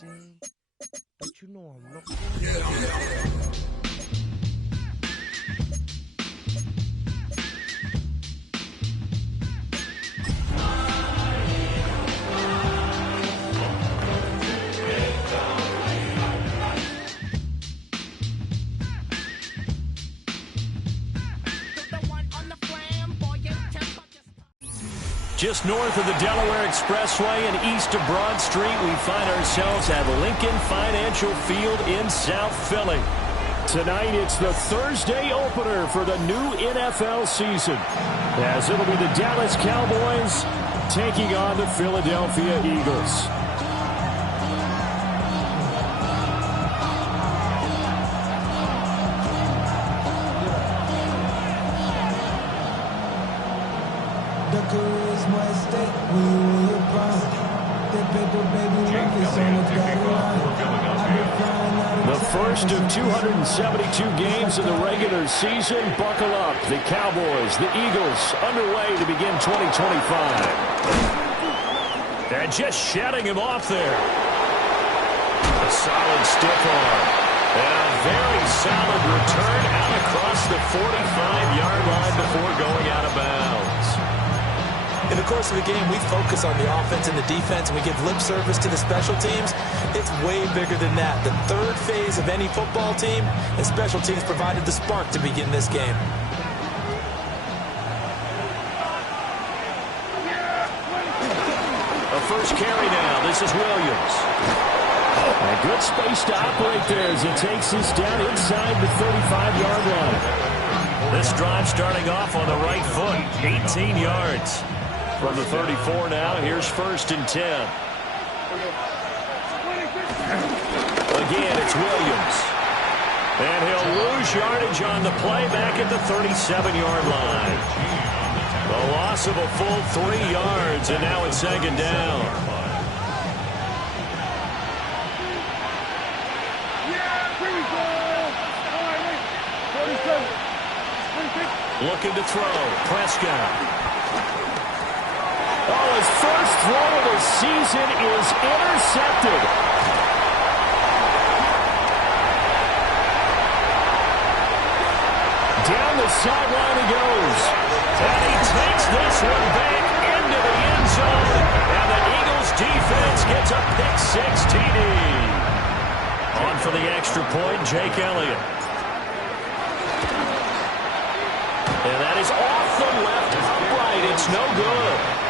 sing. Don't you know I'm looking? Just north of the Delaware Expressway and east of Broad Street, we find ourselves at Lincoln Financial Field in South Philly. Tonight, it's the Thursday opener for the new NFL season, as it'll be the Dallas Cowboys taking on the Philadelphia Eagles. The first of 272 games in the regular season. Buckle up. The Cowboys, the Eagles, underway to begin 2025. And just shutting him off there. A solid stiff arm. And a very solid return out across the 45-yard line before going out of bounds. In the course of the game, we focus on the offense and the defense, and we give lip service to the special teams. It's way bigger than that. The third phase of any football team, and special teams provided the spark to begin this game. A first carry now. This is Williams. A good space to operate there as he takes this down inside the 35-yard line. This drive starting off on the right foot, 18 yards. From the 34 now, here's 1st and 10. Again, it's Williams. And he'll lose yardage on the play back at the 37-yard line. A loss of a full 3 yards, and now it's 2nd down. Looking to throw. Prescott. Oh, his first throw of the season is intercepted. Down the sideline he goes. And he takes this one back into the end zone. And the Eagles defense gets a pick-6 TD. On for the extra point, Jake Elliott. And that is off the left upright. It's no good.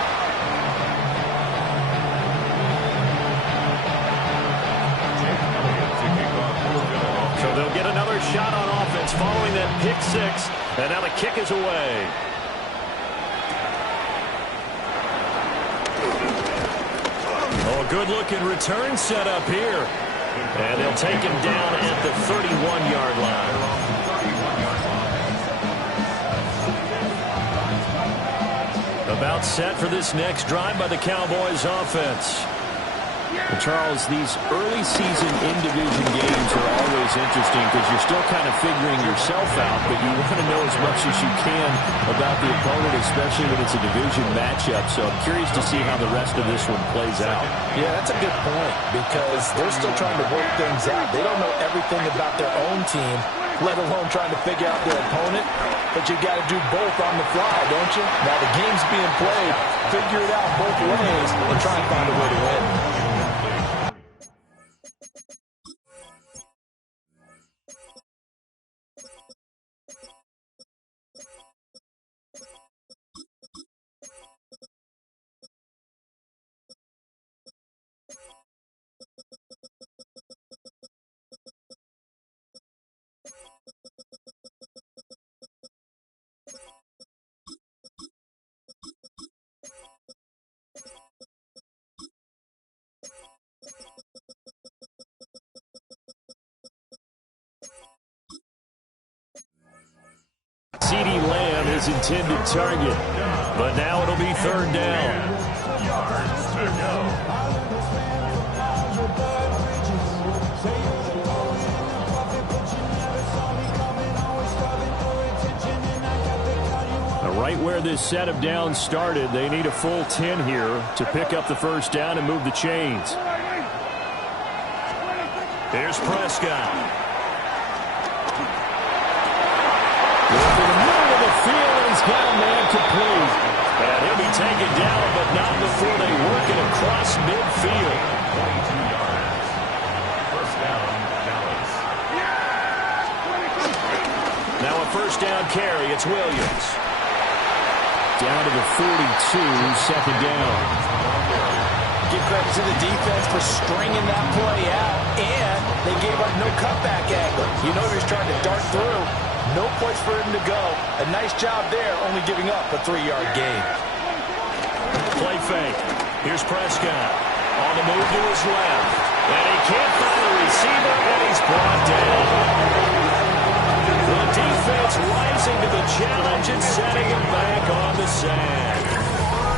So they'll get another shot on offense following that pick-6. And now the kick is away. Oh, a good-looking return set up here. And they'll take him down at the 31-yard line. About set for this next drive by the Cowboys offense. And Charles, these early season in-division games are always interesting because you're still kind of figuring yourself out, but you want to know as much as you can about the opponent, especially when it's a division matchup. So I'm curious to see how the rest of this one plays out. Yeah, that's a good point because they're still trying to work things out. They don't know everything about their own team, let alone trying to figure out their opponent. But you got to do both on the fly, don't you? Now the game's being played. Figure it out both ways and try and find a way to win. CeeDee Lamb is intended target, but now it'll be 3rd down. Yards to go. Right where this set of downs started, they need a full 10 here to pick up the 1st down and move the chains. Here's Prescott. Going to the middle of the field, and he's got a man complete. And he'll be taken down, but not before they work it across midfield. 22 yards. First down, Dallas. Now a first down carry. It's Williams. Down to the 42, second down. Give credit to the defense for stringing that play out, and they gave up no cutback angle. You know he was trying to dart through. No place for him to go. A nice job there, only giving up a 3-yard gain. Play fake. Here's Prescott. On the move to his left. And he can't find the receiver, and he's brought down. The defense rising to the challenge and setting him back on the sack.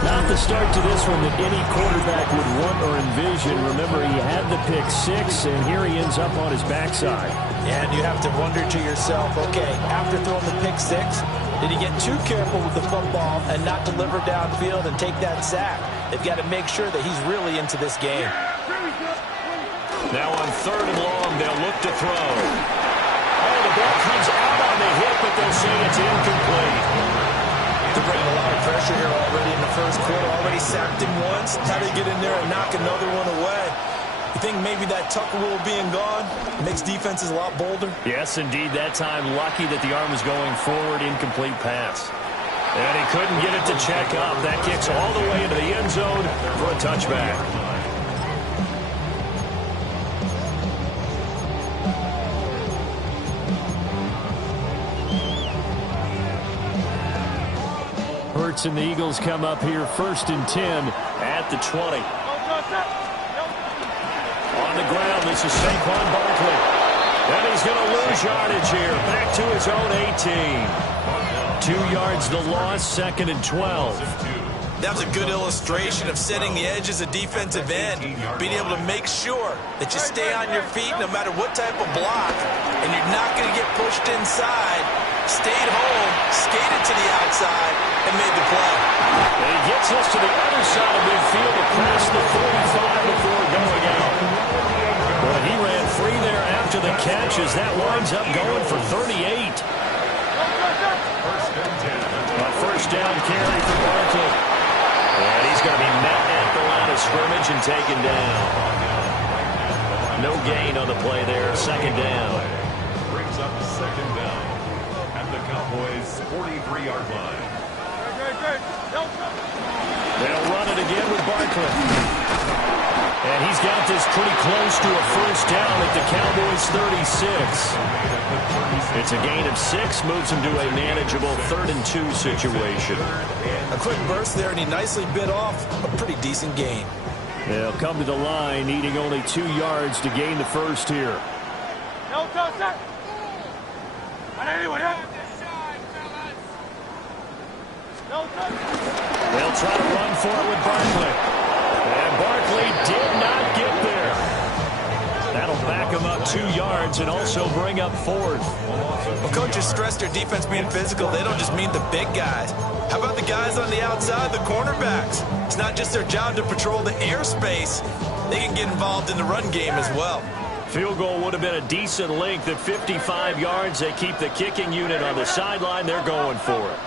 Not the start to this one that any quarterback would want or envision. Remember, he had the pick 6, and here he ends up on his backside. And you have to wonder to yourself, okay, after throwing the pick 6, did he get too careful with the football and not deliver downfield and take that sack? They've got to make sure that he's really into this game. Now on 3rd and long, they'll look to throw. Oh, the ball comes out on the hit, but they'll say it's incomplete. They're bringing a lot of pressure here already in the first quarter. Already sacked him once. How do they get in there and knock another one away? You think maybe that Tucker rule being gone makes defenses a lot bolder? Yes, indeed. That time, lucky that the arm was going forward, incomplete pass. And he couldn't get it to check up. That kicks all the way into the end zone for a touchback. Hurts and the Eagles come up here 1st and 10 at the 20. On the ground, this is Saquon Barkley. And he's going to lose yardage here. Back to his own 18. 2 yards the loss, 2nd and 12. That was a good illustration of setting the edge as a defensive end. Being able to make sure that you stay on your feet no matter what type of block. And you're not going to get pushed inside. Stayed home, skated to the outside, and made the play. And he gets us to the other side of midfield across the 45 before going out. Well, he ran free there after the catch as that winds up going for 38. A first down carry for Barkley. And he's going to be met at the line of scrimmage and taken down. No gain on the play there, 2nd down. Brings up 2nd down at the Cowboys' 43-yard line. They'll run it again with Barkley. And he's got this pretty close to a first down at the Cowboys' 36. It's a gain of 6, moves him to a manageable 3rd and 2 situation. A quick burst there, and he nicely bit off a pretty decent gain. They'll come to the line, needing only 2 yards to gain the first here. They'll try to run for it with Barkley. And Barkley did not get there. That'll back him up 2 yards and also bring up 4th. Well, coaches stress their defense being physical. They don't just mean the big guys. How about the guys on the outside, the cornerbacks? It's not just their job to patrol the airspace. They can get involved in the run game as well. Field goal would have been a decent length at 55 yards. They keep the kicking unit on the sideline. They're going for it.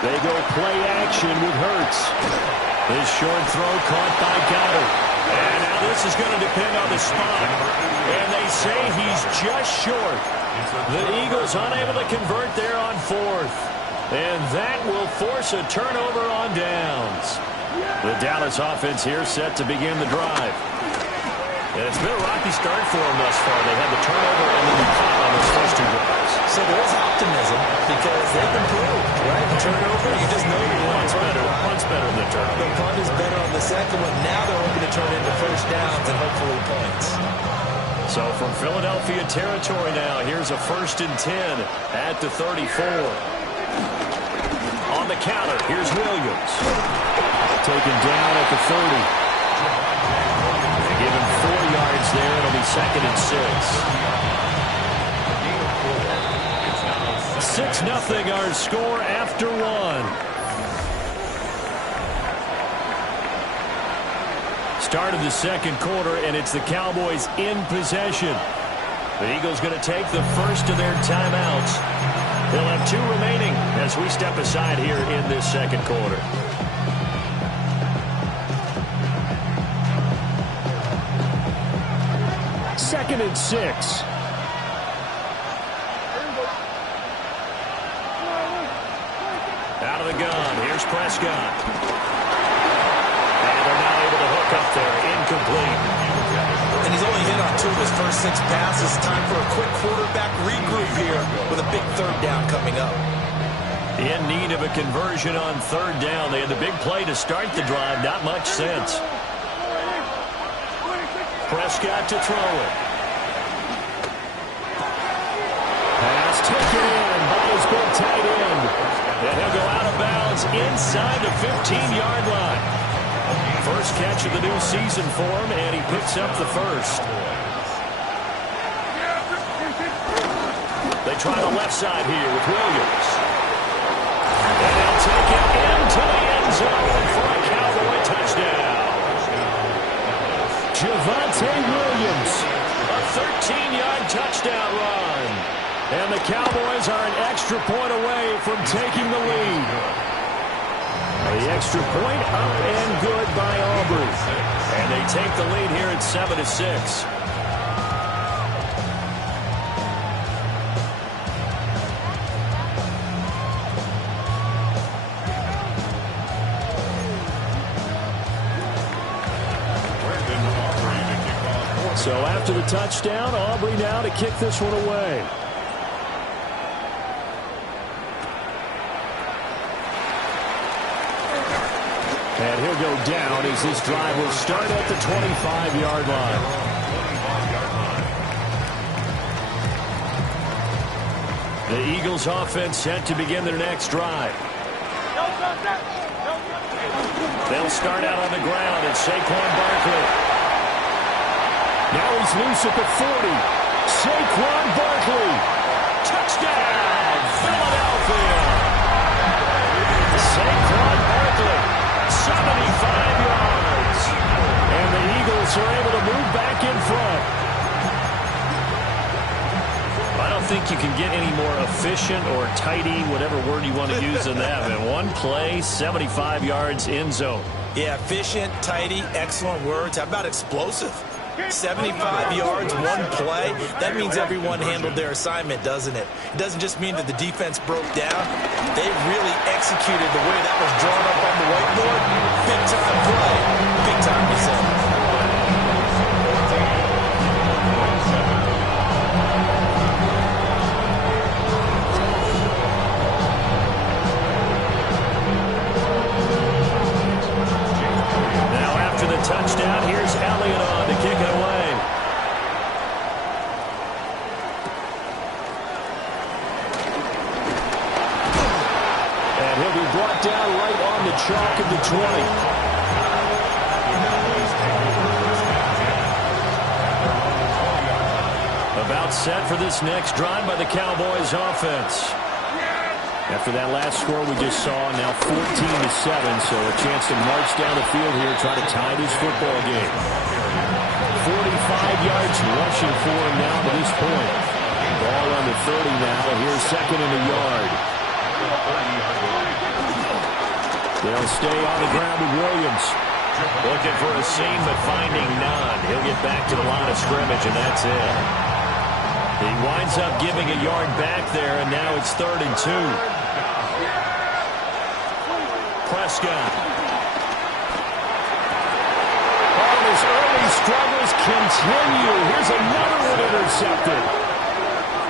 They go play action with Hurts. His short throw caught by Goddard. And now this is going to depend on the spot. And they say he's just short. The Eagles unable to convert there on 4th. And that will force a turnover on downs. The Dallas offense here set to begin the drive. And it's been a rocky start for them thus far. They had the turnover and then the punt on those first 2 drives. So there is optimism because they've improved, right? The turnover, you just know your Punt's better. Punt's better than the turnover. The punt is better on the second one. Now they're hoping to turn into first downs and hopefully points. So from Philadelphia territory now, here's a 1st and 10 at the 34. On the counter, here's Williams. Taken down at the 30. They give him 4 yards there. It'll be 2nd and 6. 6-0 our score after 1. Start of the second quarter, and it's the Cowboys in possession. The Eagles going to take the first of their timeouts. They'll have 2 remaining as we step aside here in this second quarter. Second and 6. Out of the gun. Here's Prescott. And they're now able to hook up there. Incomplete. And he's only hit on 2 of his first 6 passes. Time for a quick quarterback regroup here with a big third down coming up. In need of a conversion on third down. They had the big play to start the drive. Not much sense. Prescott to throw it. Pass taken in by his big tight end. And he'll go out of bounds inside the 15-yard line. First catch of the new season for him, and he picks up the first. They try the left side here with Williams. And they'll take it into the end zone for a Cowboy touchdown. Javonte Williams, a 13-yard touchdown run. And the Cowboys are an extra point away from taking the lead. The extra point up and good by Aubrey. And they take the lead here at 7-6. So after the touchdown, Aubrey now to kick this one away. And he'll go down as this drive will start at the 25-yard line. The Eagles offense set to begin their next drive. They'll start out on the ground at Saquon Barkley. Now he's loose at the 40. Saquon Barkley. Touchdown, Philadelphia. Saquon Barkley, 75 yards. And the Eagles are able to move back in front. I don't think you can get any more efficient or tidy, whatever word you want to use in that. In one play, 75 yards in zone. Yeah, efficient, tidy, excellent words. How about explosive? 75 yards, one play. That means everyone handled their assignment, doesn't it? It doesn't just mean that the defense broke down. They really executed the way that was drawn up on the whiteboard. Big-time play, big-time result. Now after the touchdown, here's Elliott on to kick it away. And he'll be brought down right on the chalk of the 20. About set for this next drive by the Cowboys offense. After that last score we just saw, now 14-7, so a chance to march down the field here, try to tie this football game. 45 yards rushing for him now to this point. Ball on the 30 now. Here's second and a yard. They'll stay on the ground with Williams. Looking for a seam, but finding none. He'll get back to the line of scrimmage, and that's it. He winds up giving a yard back there, and now it's 3rd and 2. Prescott. Oh, his early struggles continue. Here's another one intercepted.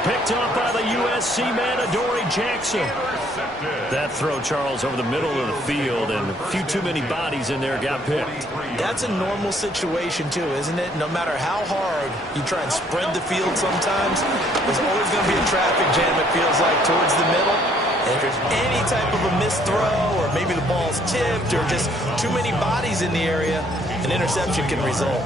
Picked off by the USC man, Adoree Jackson. That throw, Charles, over the middle of the field, and a few too many bodies in there got picked. That's a normal situation, too, isn't it? No matter how hard you try and spread the field sometimes, there's always going to be a traffic jam, it feels like, towards the middle. And if there's any type of a missed throw, or maybe the ball's tipped, or just too many bodies in the area, an interception can result.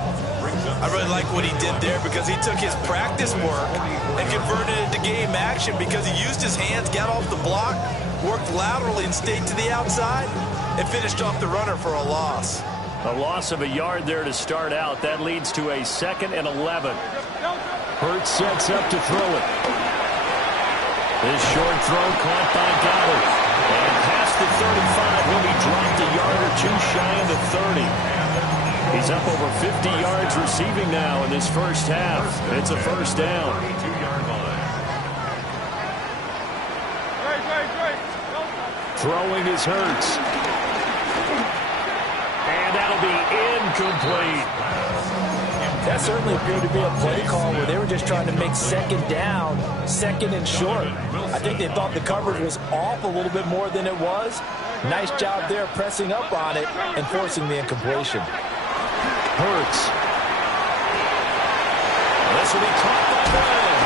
I really like what he did there because he took his practice work and converted it to game action because he used his hands, got off the block, worked laterally and stayed to the outside, and finished off the runner for a loss. A loss of a yard there to start out. That leads to a 2nd and 11. Hurts sets up to throw it. This short throw caught by Goddard. And past the 35, he'll be dropped a yard or two shy of the 30. He's up over 50 yards receiving now in this first half. It's a first down. Throwing is Hurts. And that'll be incomplete. That certainly appeared to be a play call where they were just trying to make 2nd down, 2nd and short. I think they thought the coverage was off a little bit more than it was. Nice job there pressing up on it and forcing the incompletion. Hurts. This will be caught by Brown.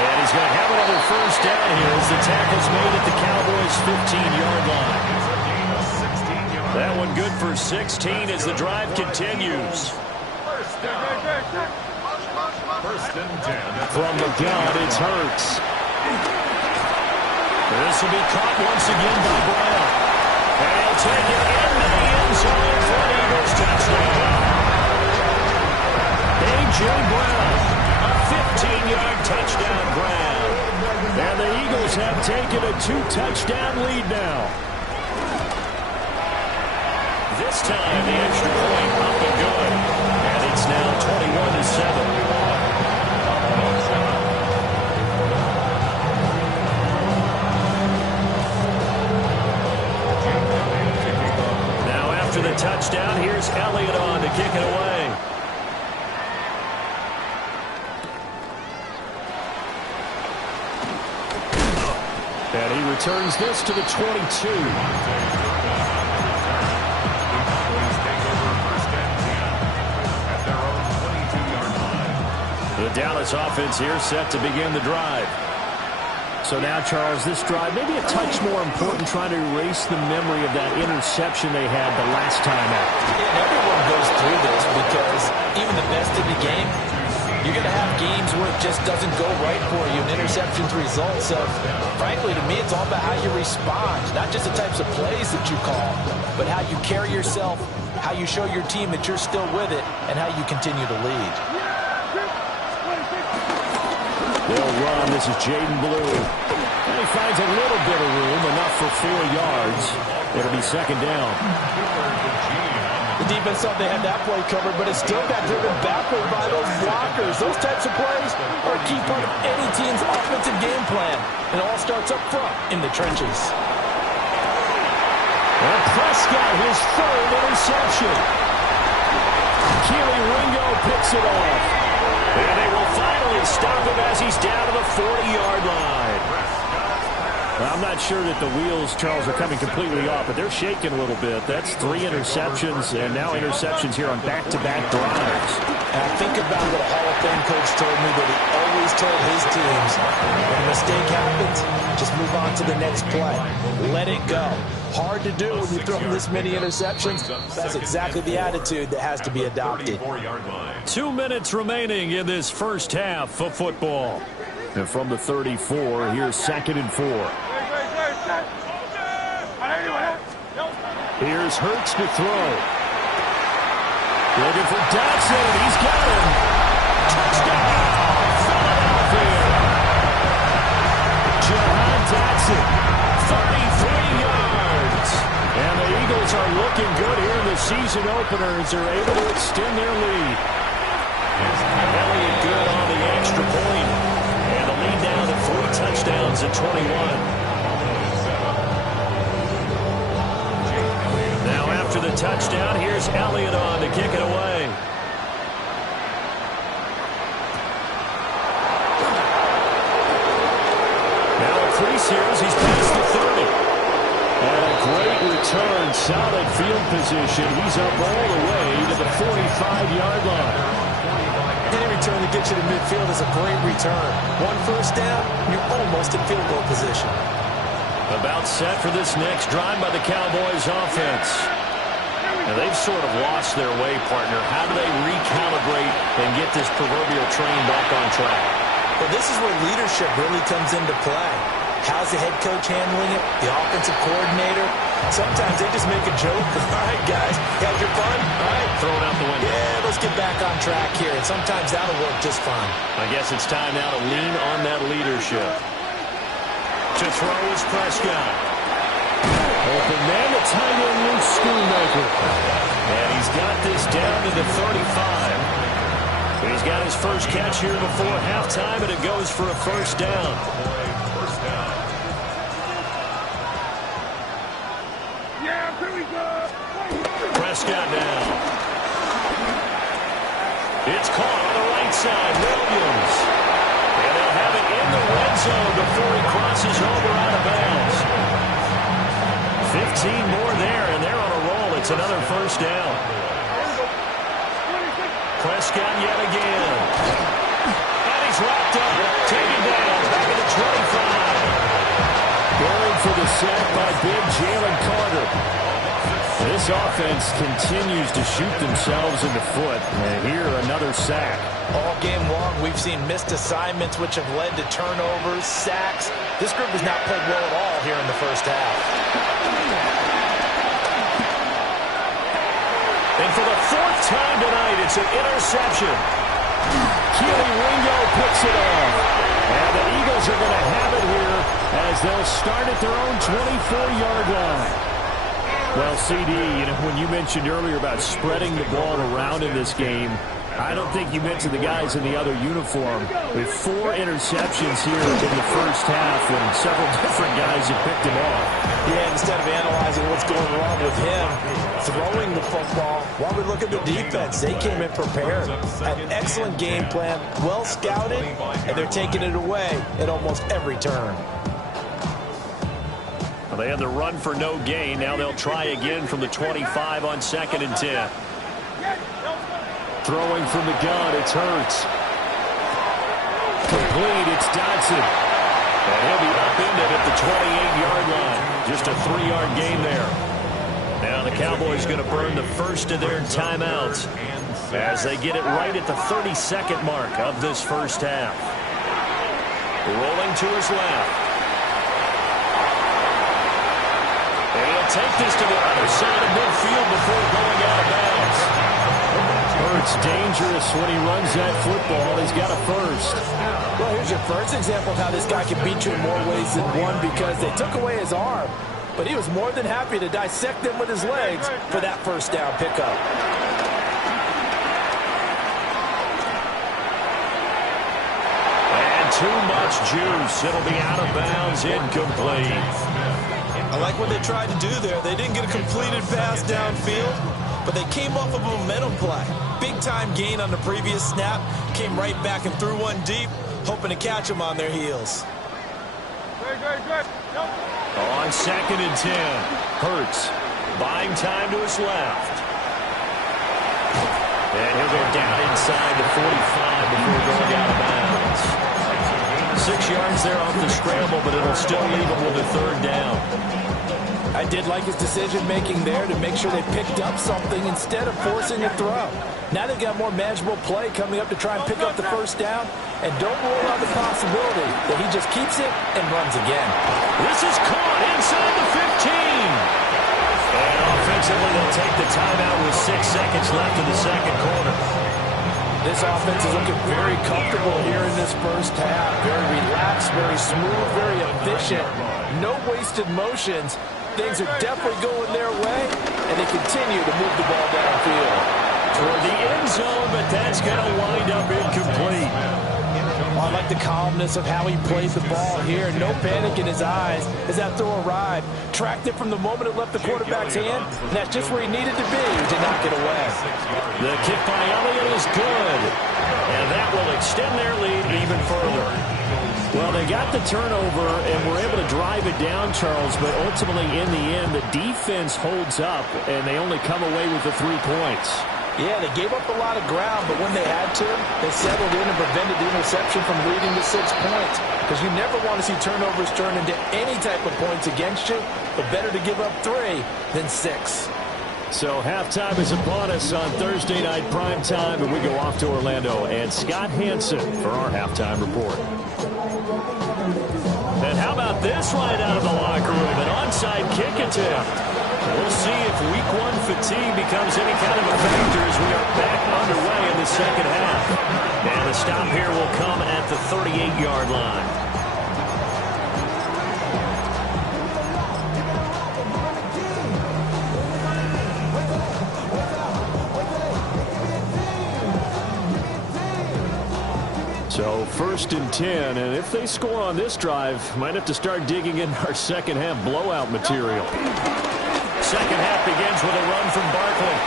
And he's going to have another first down here as the tackle's made at the Cowboys' 15-yard line. That one good for 16 as the drive continues. From the gun, it's Hurts. This will be caught once again by Brown. And he'll take it into the end zone for an Eagles touchdown. A.J. Brown, a 15-yard touchdown grab. And the Eagles have taken a 2-touchdown lead now. This time, the extra point up and good. And it's now 21-7. Now, after the touchdown, here's Elliott on to kick it away. And he returns this to the 22. The Dallas offense here set to begin the drive. So now, Charles, this drive maybe a touch more important, trying to erase the memory of that interception they had the last time out. And everyone goes through this because even the best in the game, you're going to have games where it just doesn't go right for you, and interceptions result. So, frankly, to me, it's all about how you respond, not just the types of plays that you call, but how you carry yourself, how you show your team that you're still with it, and how you continue to lead. They'll run. This is Jaden Blue. And he finds a little bit of room, enough for 4 yards. It'll be 2nd down. The defense thought they had that play covered, but it still got driven backward by those blockers. Those types of plays are a key part of any team's offensive game plan. And it all starts up front in the trenches. And Prescott, his 3rd interception. Keely Ringo picks it off. And they will finally stop him as he's down to the 40-yard line. Well, I'm not sure that the wheels, Charles, are coming completely off, but they're shaking a little bit. That's 3 interceptions, and now interceptions here on back-to-back drives. And I think about what a Hall of Fame coach told me that he always told his teams, when a mistake happens, just move on to the next play. Let it go. Hard to do when you throw this many interceptions. That's exactly the attitude that has to be adopted. 2 minutes remaining in this first half of football. And from the 34, here's 2nd and 4. Here's Hurts to throw. Looking for Dodson. He's got him. Touchdown, Philadelphia. Jahan Dodson, 33 yards. And the Eagles are looking good here in the season opener as they're able to extend their lead. Elliott good on the extra point. And the lead down to 3 touchdowns at 21. Now after the touchdown, here's Elliott on to kick it away. Now a crease here as he's past the 30. And a great return, solid field position. He's up all the way to the 45-yard line. Any return that gets you to midfield is a great return. 1 first down, you're almost in field goal position. About set for this next drive by the Cowboys offense. And they've sort of lost their way, partner. How do they recalibrate and get this proverbial train back on track? Well, this is where leadership really comes into play. How's the head coach handling it? The offensive coordinator? Sometimes they just make a joke. All right, guys, had your fun? All right, Throw it out the window. yeah, let's get back on track here. And sometimes that'll work just fine. I guess it's time now to lean on that leadership. To throw is Prescott. Open man, the tight end, Luke Schoonmaker. And he's got this down to the 35. He's got his first catch here before halftime, and it goes for a first down. Prescott now. It's caught on the right side. Williams. And they'll have it in the red zone before he crosses over out of bounds. 15 more there, and they're on a roll. It's another first down. Prescott yet again. And he's wrapped up. Taken down. Back at the 25. Going for the sack by big Jalen Carter. This offense continues to shoot themselves in the foot. And here, another sack. All game long, we've seen missed assignments, which have led to turnovers, sacks. This group has not played well at all here in the first half. And for the fourth time tonight, it's an interception. Keely Ringo picks it off. And the Eagles are going to have it here as they'll start at their own 24-yard line. Well, CD, when you mentioned earlier about spreading the ball around in this game, I don't think you meant to the guys in the other uniform. With 4 interceptions here in the first half, and several different guys have picked him off. Yeah, instead of analyzing what's going wrong with him, throwing the football, while we look at the defense, they came in prepared. An excellent game plan, well scouted, and they're taking it away at almost every turn. Well, they had the run for no gain. Now they'll try again from the 25 on 2nd and 10. Throwing from the gun, it's Hurts. Complete, it's Dodson. And he'll be upended at the 28-yard line. Just a 3-yard gain there. Now the Cowboys going to burn the first of their timeouts as they get it right at the 32nd mark of this first half. Rolling to his left. And he'll take this to the other side of midfield before going out of bounds. Hurts dangerous when he runs that football. He's got a first. Well, here's your first example of how this guy can beat you in more ways than one, because they took away his arm, but he was more than happy to dissect them with his legs for that first down pickup. And too much juice. It'll be out of bounds, incomplete. I like what they tried to do there. They didn't get a completed pass downfield, but they came off of a momentum play. Big-time gain on the previous snap. Came right back and threw one deep, hoping to catch them on their heels. On 2nd and 10, Hurts buying time to his left. And he'll go down inside the 45 before going out of bounds. 6 yards there off the scramble, but it'll still leave him with a 3rd down. I did like his decision-making there to make sure they picked up something instead of forcing a throw. Now they've got more manageable play coming up to try and pick up the first down, and don't rule out the possibility that he just keeps it and runs again. This is caught inside the 15. And offensively, they'll take the timeout with 6 seconds left in the second quarter. This offense is looking very comfortable here in this first half. Very relaxed, very smooth, very efficient. No wasted motions. Things are definitely going their way, and they continue to move the ball downfield. Toward the end zone, but that's going to wind up incomplete. I like the calmness of how he plays the ball here. No panic in his eyes as that throw arrived. Tracked it from the moment it left the quarterback's hand, and that's just where he needed to be to knock it away. The kick by Elliott is good, and that will extend their lead even further. Well, they got the turnover and were able to drive it down, Charles, but ultimately in the end, the defense holds up, and they only come away with the 3 points. Yeah, they gave up a lot of ground, but when they had to, they settled in and prevented the interception from leading to 6 points. Because you never want to see turnovers turn into any type of points against you, but better to give up 3 than 6. So halftime is upon us on Thursday night prime time, and we go off to Orlando. And Scott Hansen for our halftime report. And how about got this right out of the locker room. An onside kick attempt. We'll see if week one fatigue becomes any kind of a factor as we are back underway in the second half. And the stop here will come at the 38-yard line. So 1st and 10, and if they score on this drive, might have to start digging in our second half blowout material. Second half begins with a run from Barkley.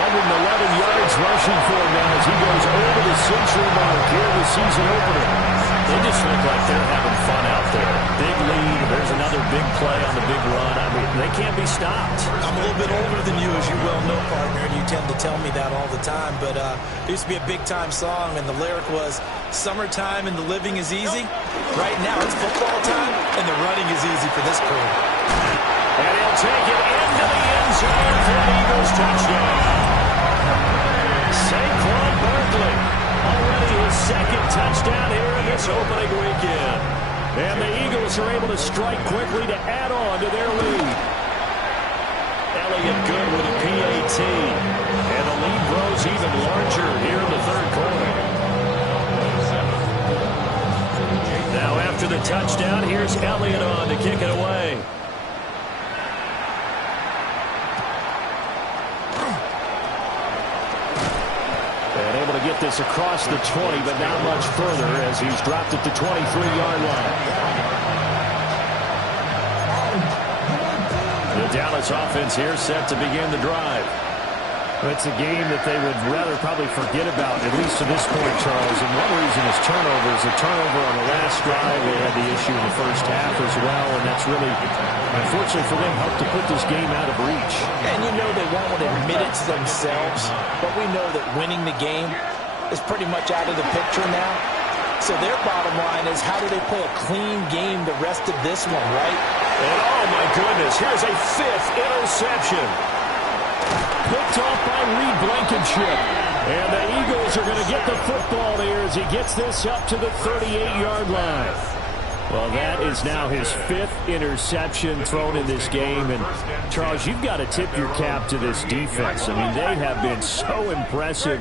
111 yards rushing for him now as he goes over the century mark here in the season opener. They just look like they're having fun out there. Big lead. There's another big play on the big run. I mean, they can't be stopped. I'm a little bit older than you, as you well know, partner, and you tend to tell me that all the time. But there used to be a big-time song, and the lyric was, "Summertime and the living is easy." Right now, it's football time, and the running is easy for this crew. And he'll take it into the end zone for an Eagles touchdown. Saquon Barkley, already his second touchdown here in this opening weekend. And the Eagles are able to strike quickly to add on to their lead. Elliott good with a PAT. And the lead grows even larger here in the third quarter. Now after the touchdown, here's Elliott on to kick it away. Get this across the 20, but not much further as he's dropped at the 23-yard line. The Dallas offense here set to begin the drive. It's a game that they would rather probably forget about, at least to this point, Charles. And one reason is turnovers. A turnover on the last drive, they had the issue in the first half as well, and that's really, unfortunately for them, helped to put this game out of reach. And you know they won't admit it to themselves, but we know that winning the game is pretty much out of the picture now. So their bottom line is, how do they play a clean game the rest of this one, right? And oh my goodness, here's a 5th interception. Picked off by Reed Blankenship. And the Eagles are going to get the football here as he gets this up to the 38-yard line. Well, that is now his 5th interception thrown in this game. And, Charles, you've got to tip your cap to this defense. I mean, they have been so impressive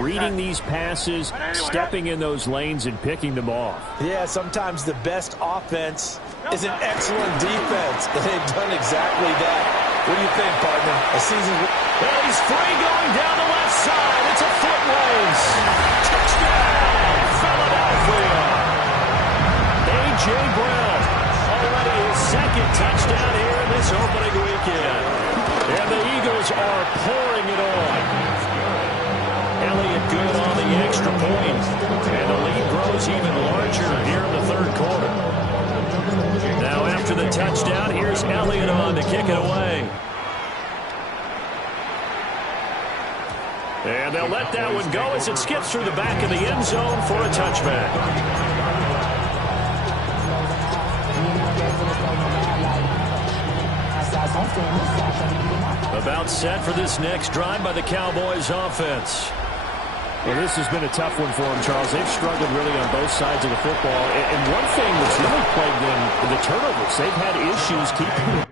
reading these passes, stepping in those lanes, and picking them off. Yeah, sometimes the best offense is an excellent defense, and they've done exactly that. What do you think, partner? A season... Well, he's free going down the left side. It's a foot race. Touchdown, Philadelphia. A.J. Brown, already his second touchdown here in this opening weekend. And the Eagles are pouring it on. Elliott good on the extra point. And the lead grows even larger here in the third quarter. Now after the touchdown, here's Elliott on to kick it away. And they'll let that one go as it skips through the back of the end zone for a touchback. About set for this next drive by the Cowboys offense. Well, this has been a tough one for them, Charles. They've struggled really on both sides of the football. And one thing that's really plagued them, the turnovers. They've had issues keeping...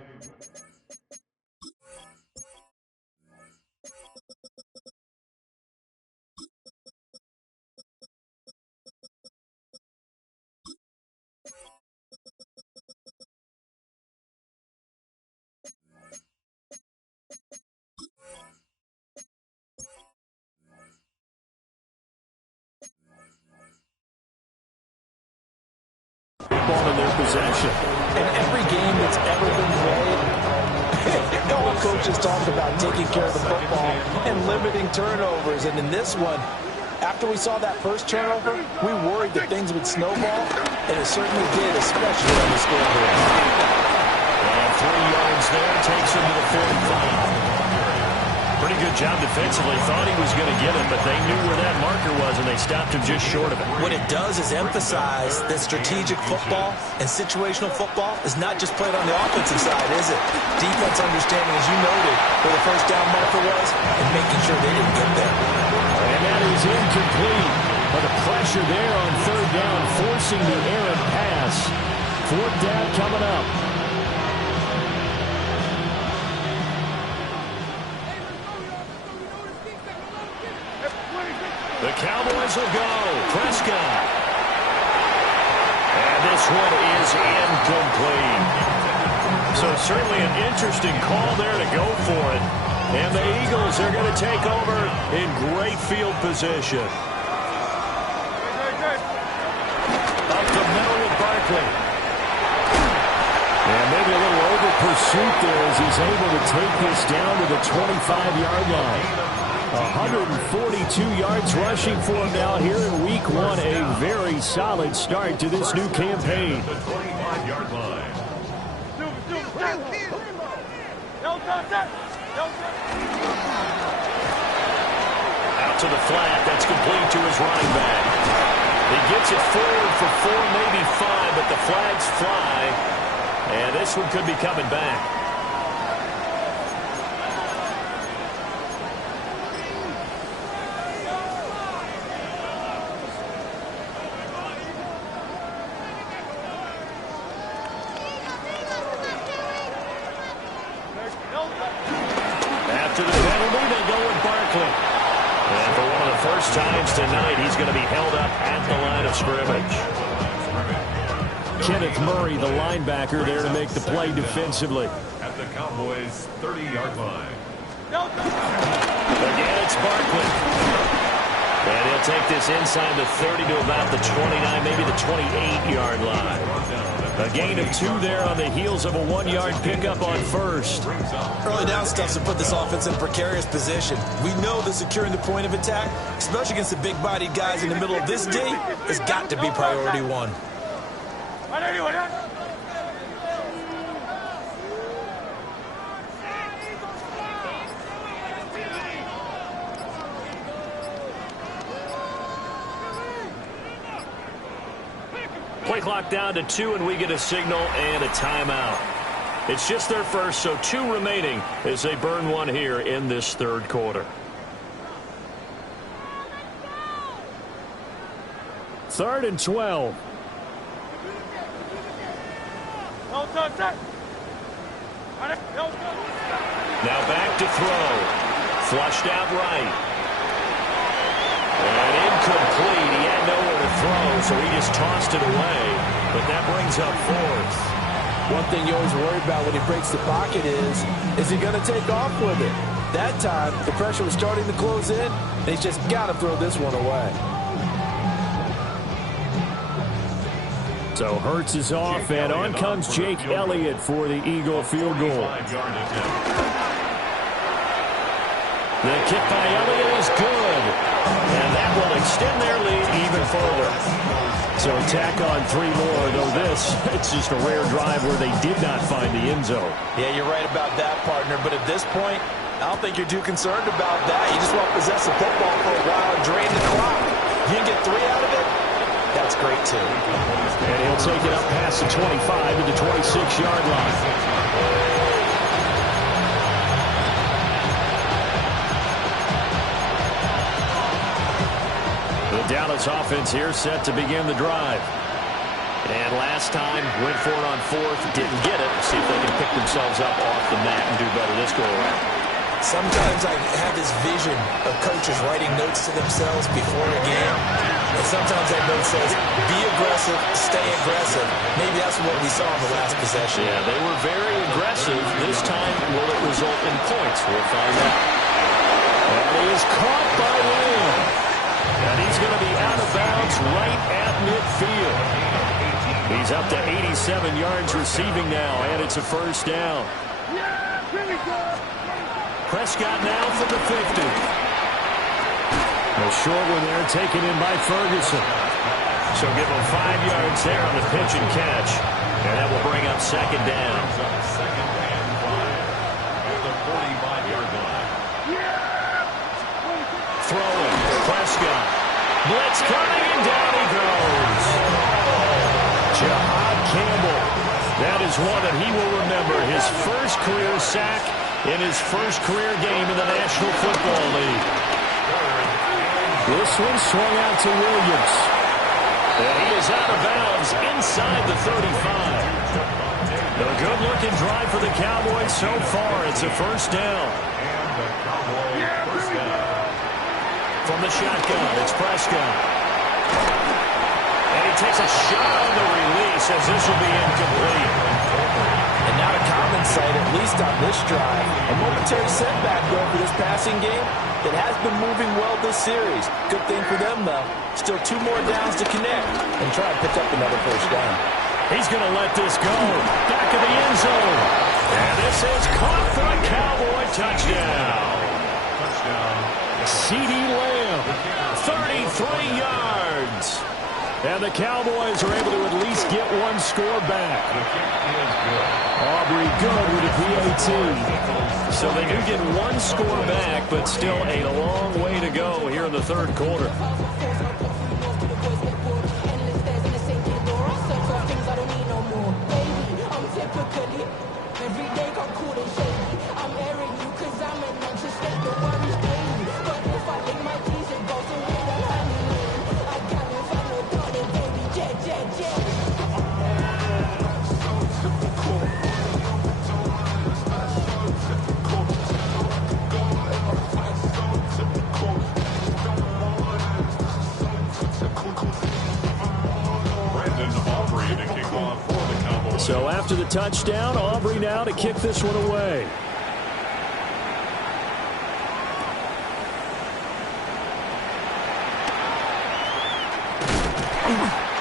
ball in their possession. In every game that's ever been played, all coaches talk about taking care of the football and limiting turnovers. And in this one, after we saw that first turnover, we worried that things would snowball, and it certainly did, especially on the scoreboard. And 3 yards there takes him to the 45. Pretty good job defensively. Thought he was going to get it, but they knew where that marker was, and they stopped him just short of it. What it does is emphasize that strategic football and situational football is not just played on the offensive side, is it? Defense understanding, as you noted, where the first down marker was and making sure they didn't get there. And that is incomplete. But the pressure there on third down, forcing the errant pass. Fourth down coming up. The Cowboys will go. Prescott. And this one is incomplete. So certainly an interesting call there to go for it. And the Eagles are going to take over in great field position. Up the middle with Barkley. And maybe a little over pursuit there as he's able to take this down to the 25-yard line. 142 yards rushing for him now here in week one. A very solid start to this new campaign. The 25-yard line. Out to the flat. That's complete to his running back. He gets it forward for 4, maybe 5, but the flags fly. And this one could be coming back. After the penalty, they go with Barkley. And for one of the first times tonight, he's going to be held up at the line of scrimmage. Kenneth Murray, the linebacker, there to make the play defensively. At the Cowboys' 30-yard line. Again, it's Barkley. And he'll take this inside the 30 to about the 29, maybe the 28-yard line. A gain of 2 there on the heels of a 1-yard pickup on first. Early down stuff to put this offense in a precarious position. We know that securing the point of attack, especially against the big-bodied guys in the middle of this game, has got to be priority 1. Play clock down to 2, and we get a signal and a timeout. It's just their first, so 2 remaining as they burn one here in this third quarter. Third and 12. Now back to throw. Flushed out right. And incomplete. He had nowhere to throw, so he just tossed it away. But that brings up 4th. One thing you always worry about when he breaks the pocket is he going to take off with it? That time, the pressure was starting to close in, and he's just got to throw this one away. So Hurts is off, and on comes Jake Elliott for the Eagle field goal. The kick by Elliott is good, and that will extend their lead even further. So tack on 3 more, though it's just a rare drive where they did not find the end zone. Yeah, you're right about that, partner, but at this point, I don't think you're too concerned about that. You just want to possess the football for a while and drain the clock. You can get 3 out of it, that's great, too. And he'll take it up past the 25 to the 26-yard line. The Dallas offense here set to begin the drive. And last time, went for it on 4th, didn't get it. See if they can pick themselves up off the mat and do better this go-around. Sometimes I have this vision of coaches writing notes to themselves before a game. And sometimes that note says, be aggressive, stay aggressive. Maybe that's what we saw in the last possession. Yeah, they were very aggressive. This time, will it result in points? We'll find out. And he is caught by Lamb. And he's going to be out of bounds right at midfield. He's up to 87 yards receiving now, and it's a first down. Prescott now from the 50. A short one there taken in by Ferguson. So give him 5 yards there on the pitch and catch. And that will bring up second down. Second and 5 at the 45-yard line. Throwing. Prescott. Blitz coming, and down he goes. Jahad Campbell. That is one that he will remember. His first career sack in his first career game in the National Football League. This one swung out to Williams. And he is out of bounds inside the 35. A good-looking drive for the Cowboys so far. It's a first down. From the shotgun, it's Prescott. And he takes a shot on the release as this will be incomplete. And now to common sight, at least on this drive. A momentary setback, though, for this passing game that has been moving well this series. Good thing for them, though. Still 2 more downs to connect and try and pick up another first down. He's going to let this go. Back of the end zone. And this is caught for a Cowboy touchdown. C.D. Lamb, 33 yards. And the Cowboys are able to at least get one score back. Aubrey good with a PAT. So they do get one score back, but still a long way to go here in the third quarter. So after the touchdown, Aubrey now to kick this one away.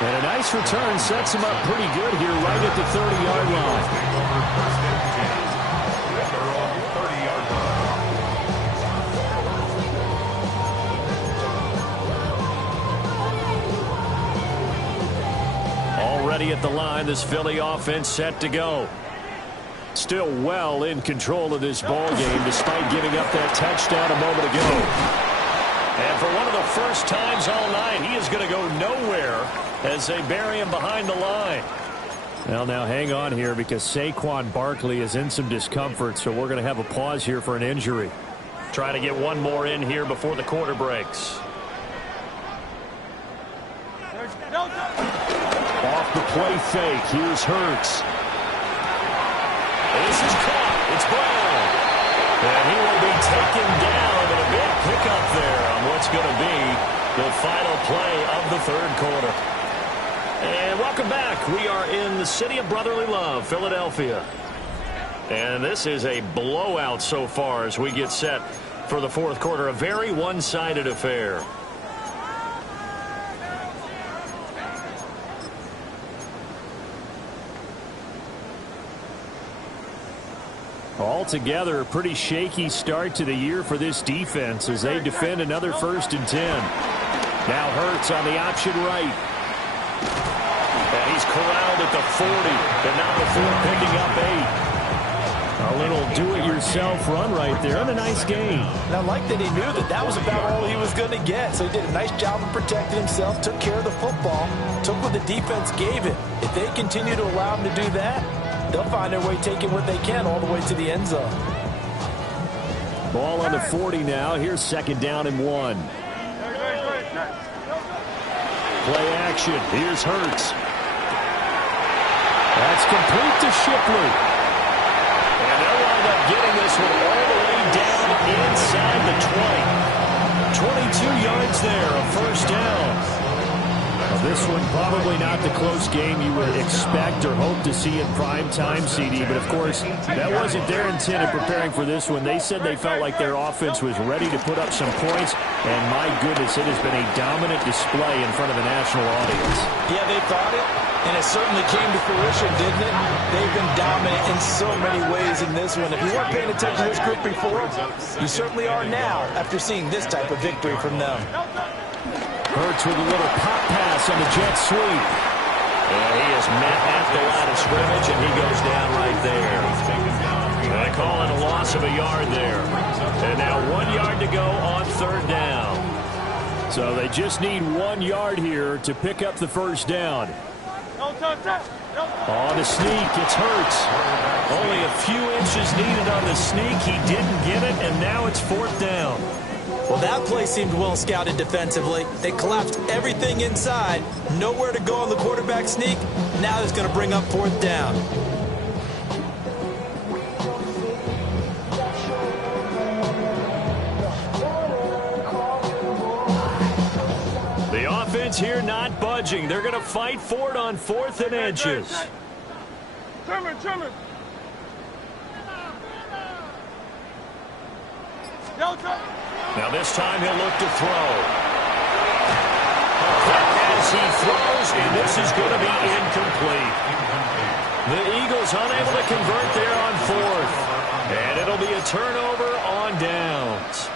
And a nice return sets him up pretty good here right at the 30-yard line. Already at the line, this Philly offense set to go. Still well in control of this ball game despite giving up that touchdown a moment ago. And for one of the first times all night, he is going to go nowhere as they bury him behind the line. Well, now hang on here because Saquon Barkley is in some discomfort, so we're going to have a pause here for an injury. Try to get one more in here before the quarter breaks. Off the play fake, here's Hurts. This is caught, it's Brown. And he will be taken down, and a big pickup there on what's going to be the final play of the third quarter. And welcome back. We are in the city of brotherly love, Philadelphia. And this is a blowout so far as we get set for the fourth quarter. A very one-sided affair. Altogether, a pretty shaky start to the year for this defense as they defend another 1st and 10. Now Hurts on the option right. And he's corralled at the 40, but not before picking up 8. A little do-it-yourself run right there, and a nice gain. And I like that he knew that that was about all he was going to get. So he did a nice job of protecting himself, took care of the football, took what the defense gave him. If they continue to allow him to do that, they'll find their way taking what they can all the way to the end zone. Ball on the 40 now. Here's 2nd down and 1. Play action. Here's Hurts. That's complete to Shipley. And they'll wind up getting this one all the way down inside the 20. 22 yards there, a 1st down. This one probably not the close game you would expect or hope to see in prime time, CD. But, of course, that wasn't their intent in preparing for this one. They said they felt like their offense was ready to put up some points. And, my goodness, it has been a dominant display in front of a national audience. Yeah, they thought it, and it certainly came to fruition, didn't it? They've been dominant in so many ways in this one. If you weren't paying attention to this group before, you certainly are now after seeing this type of victory from them. Hurts with a little pop pass on the jet sweep. And he is met at the line of scrimmage, and he goes down right there. And they call it a loss of a yard there. And now 1 yard to go on 3rd down. So they just need 1 yard here to pick up the 1st down. On the sneak, it's Hurts. Only a few inches needed on the sneak. He didn't get it, and now it's 4th down. Well, that play seemed well scouted defensively. They collapsed everything inside. Nowhere to go on the quarterback sneak. Now it's going to bring up 4th down. The offense here not budging. They're going to fight for it on 4th and inches. Now this time he'll look to throw. As he throws, and this is going to be incomplete. The Eagles unable to convert there on 4th. And it'll be a turnover on downs.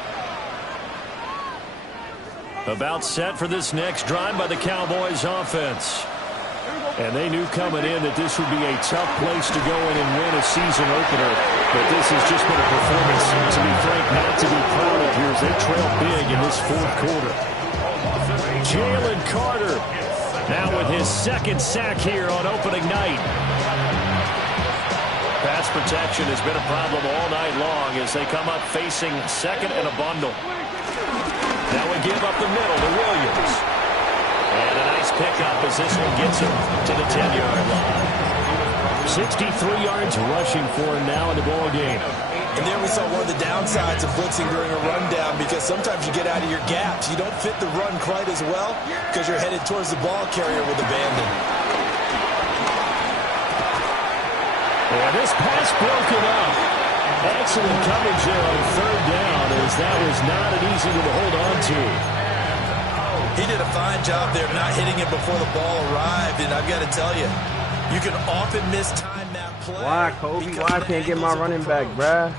About set for this next drive by the Cowboys offense. And they knew coming in that this would be a tough place to go in and win a season opener. But this has just been a performance, to be frank, not to be proud of here as they trail big in this 4th quarter. Jalen Carter now with his 2nd sack here on opening night. Pass protection has been a problem all night long as they come up facing 2nd and a bundle. Now we give up the middle to Williams. And a nice pickup as this one gets him to the 10-yard line. 63 yards rushing for him now in the ball game. And there we saw one of the downsides of blitzing during a rundown, because sometimes you get out of your gaps. You don't fit the run quite as well because you're headed towards the ball carrier with abandon. And this pass broken up. Excellent coverage there on 3rd down, as that was not an easy one to hold on to. He did a fine job there not hitting it before the ball arrived, and I've got to tell you, you can often mistime that play. Why, Kobe? Why I can't get my running back, bruh?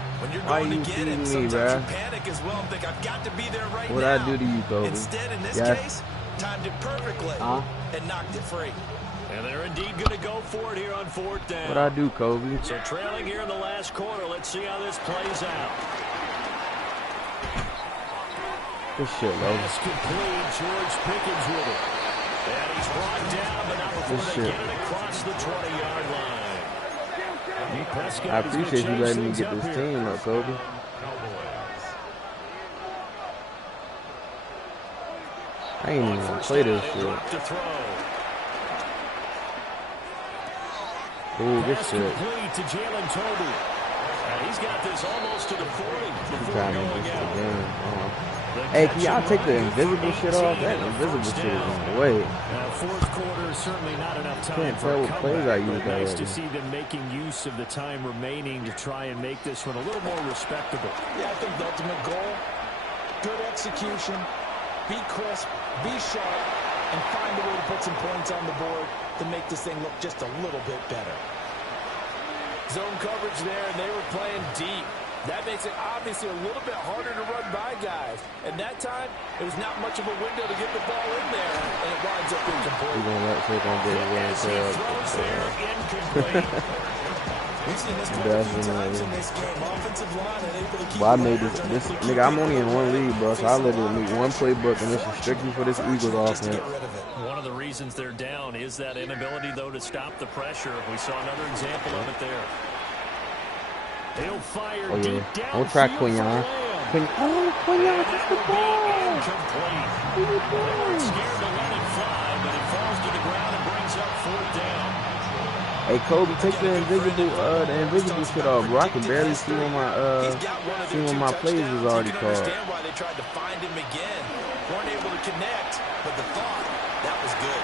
Why you feeding me, bruh? What'd I do to you, Kobe? Instead, in this case, timed it perfectly and knocked it free. And they're indeed going to go for it here on 4th down. What'd I do, Kobe? So trailing here in the last quarter. Let's see how this plays out. Good shit, Logan. Pass complete. George Pickens with it. And he's brought down, but not before they get it across the 20-yard line. I appreciate you letting me get this team up, Kobe. I ain't even gonna play this shit. Ooh, good shit. He's got this almost to the 40 before going out. Hey, can y'all take the invisible shit off? That invisible shit is in the way. 4th quarter, certainly not enough time. Can't tell what plays I use that. Nice to see them making use of the time remaining to try and make this one a little more respectable. Yeah, I think the ultimate goal, good execution, be crisp, be sharp, and find a way to put some points on the board to make this thing look just a little bit better. Zone coverage there, and they were playing deep. That makes it obviously a little bit harder to run by guys. And that time, it was not much of a window to get the ball in there, and it winds up incomplete. We're going to let Saquon get it in there. We've seen this couple times in this game. Offensive line unable to keep. Well, I made this nigga. I'm only in one league, bro. So I literally need one playbook, and this is strictly for this Eagles offense. One of the reasons they're down is that inability, though, to stop the pressure. We saw another example of it there. He'll fire deep down. Don't try Quignon. Quignon, just the ball. Incomplete. Scared to let it fly, but it falls to the ground and brings up 4th down. Hey, Kobe, take the invisible shit off, bro. I can barely see when my plays was already called. I understand why they tried to find him again. Weren't able to connect, but the thought, that was good.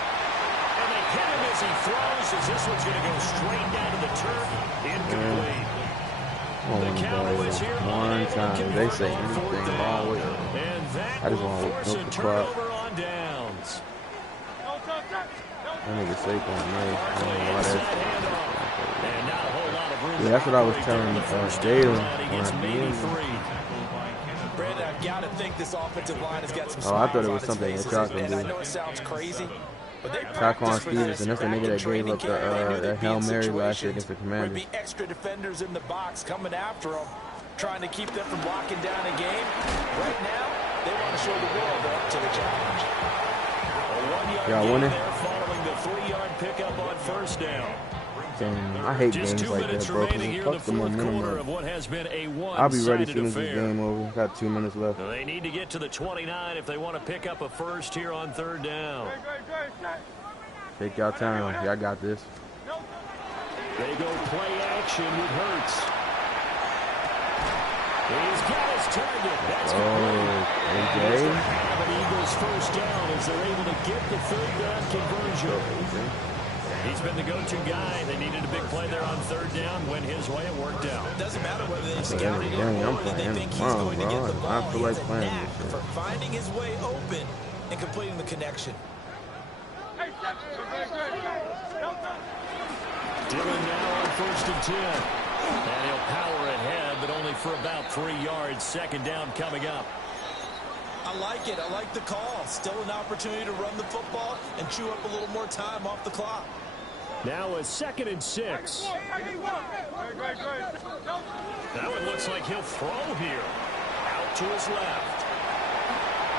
And they hit him as he throws, as this one's going to go straight down to the turf. Incomplete. Oh, the Cowboys here one time. They say anything wrong with it. I just want to milk the clock. That nigga Saquon, nice. Yeah, that's what I was telling Jalen. Brandon, I've got to think this offensive line has got some. Oh, I thought it was something that y'all can do. I know it sounds crazy, but they Taquan Stevenson, that's the nigga that gave up that Hail Mary last year against the Commanders. Would be extra defenders in the box coming after them, trying to keep them from locking down a game. Right now, they want to show the world up to the challenge. Y'all winning? Following the 3-yard pickup on 1st down. I hate Just games 2 like that, minutes bro. remaining here in the Fuck the fourth quarter momentum. of what has been a I'll be ready as one-sided soon as this affair. game over. Got 2 minutes left. They need to get to the 29 if they want to pick up a first here on 3rd down. Take your time. Y'all got this. They go play action with Hurts. He's got his target. That's complete. Okay. Have an Eagles first down as they're able to get the 3rd down conversion. He's been the go-to guy. They needed a big play there on 3rd down. Went his way. It worked out. It doesn't matter whether they scouted it or whether they think he's going to get the ball. I feel like playing He has a knack this for finding his way open and completing the connection. Dillon now on 1st and 10. And he'll power ahead, but only for about 3 yards. 2nd down coming up. I like it. I like the call. Still an opportunity to run the football and chew up a little more time off the clock. Now a 2nd and 6. Now it looks like he'll throw here. Out to his left.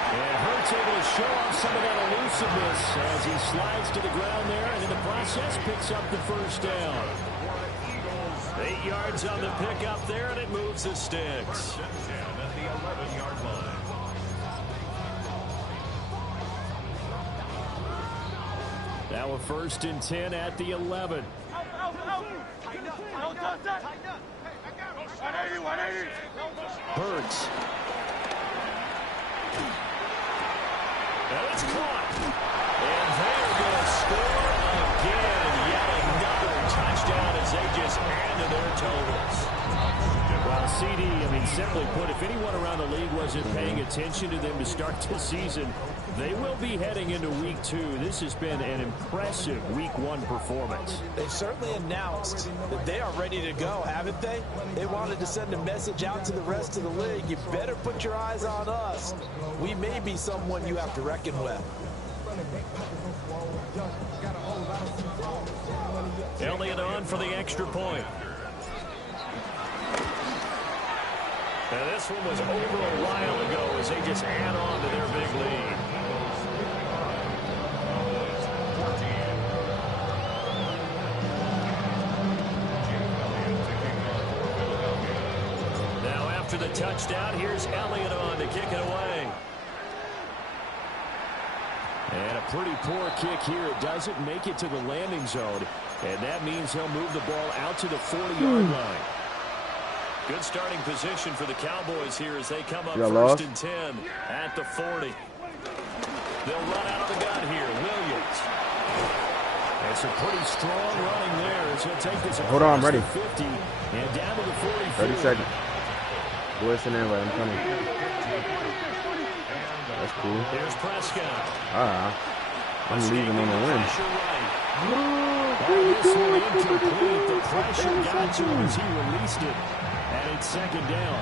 And Hurts able to show off some of that elusiveness as he slides to the ground there, and in the process picks up the 1st down. 8 yards on the pickup there, and it moves the sticks. At the 11-yard line. Now a 1st and 10 at the 11. Hurts. Now it's caught. And they're going to score again. Yet another touchdown as they just add to their totals. Well, CD, simply put, if anyone around the league wasn't paying attention to them to start this season, they will be heading into Week 2. This has been an impressive Week 1 performance. They've certainly announced that they are ready to go, haven't they? They wanted to send a message out to the rest of the league. You better put your eyes on us. We may be someone you have to reckon with. Elliott on for the extra point. Now this one was over a while ago as they just add on to their big lead. Now after the touchdown, here's Elliott on to kick it away. And a pretty poor kick here. It doesn't make it to the landing zone. And that means he'll move the ball out to the 40-yard line. Good starting position for the Cowboys here as they come up 1st and 10 at the 40. They'll run out of the gun here. Williams. It's a pretty strong running there as he'll take this across the 50 and down to the 40. 30 seconds. Boys in there, I'm coming. That's cool. There's Prescott. I'm leaving on the win. This one incomplete. The pressure got to him as he released it. And it's 2nd down.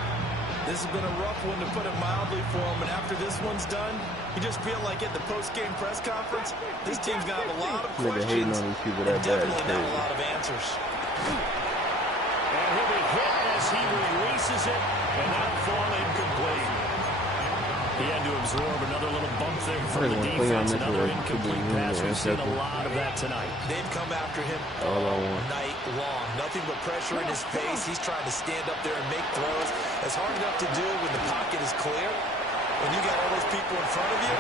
This has been a rough one, to put it mildly, for him. And after this one's done, you just feel like at the post-game press conference, this team's going to have a lot of questions on these people and definitely not a lot of answers. And he'll be hit as he releases it, and that'll fall incomplete. He had to absorb another little bump there from the defense. Another incomplete pass. We've seen a lot of that tonight. They've come after him all night long. Nothing but pressure in his face. He's trying to stand up there and make throws. It's hard enough to do when the pocket is clear. When you got all those people in front of you,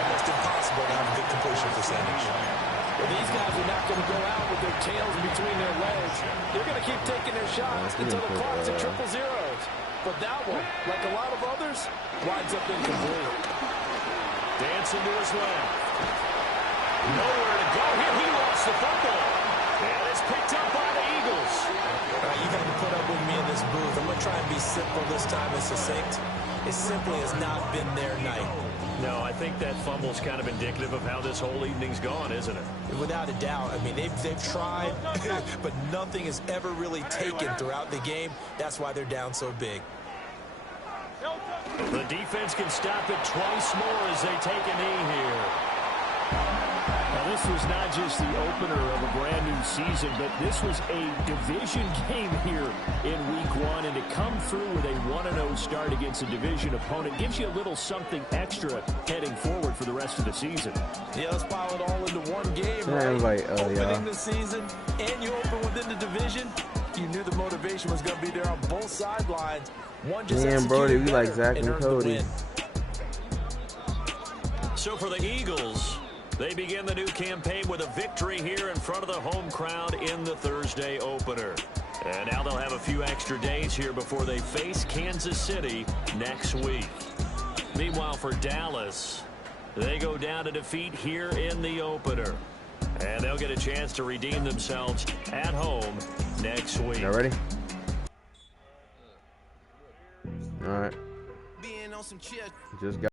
almost impossible to have a good completion percentage. Well, these guys are not going to go out with their tails between their legs. They're going to keep taking their shots until the clock's at triple zeros. But that one, like a lot of others, winds up incomplete. Dancing to his left. Nowhere to go here. He lost the football. And it's picked up by the Eagles. You got to put up with me in this booth. I'm going to try and be simple this time and succinct. It simply has not been their night. No, I think that fumble's kind of indicative of how this whole evening's gone, isn't it? Without a doubt. They've tried, but nothing has ever really taken throughout the game. That's why they're down so big. The defense can stop it twice more as they take a knee here. Now this was not just the opener of a brand new season, but this was a division game here in week 1. And to come through with a 1-0 start against a division opponent gives you a little something extra heading forward for the rest of the season. Yeah, let's pile it all into one game, right? Opening the season, and you open within the division. You knew the motivation was going to be there on both sidelines. One just Brody, we like Zach and Cody. So for the Eagles, they begin the new campaign with a victory here in front of the home crowd in the Thursday opener. And now they'll have a few extra days here before they face Kansas City next week. Meanwhile, for Dallas, they go down to defeat here in the opener. And they'll get a chance to redeem themselves at home next week. Y'all ready? All right. Just got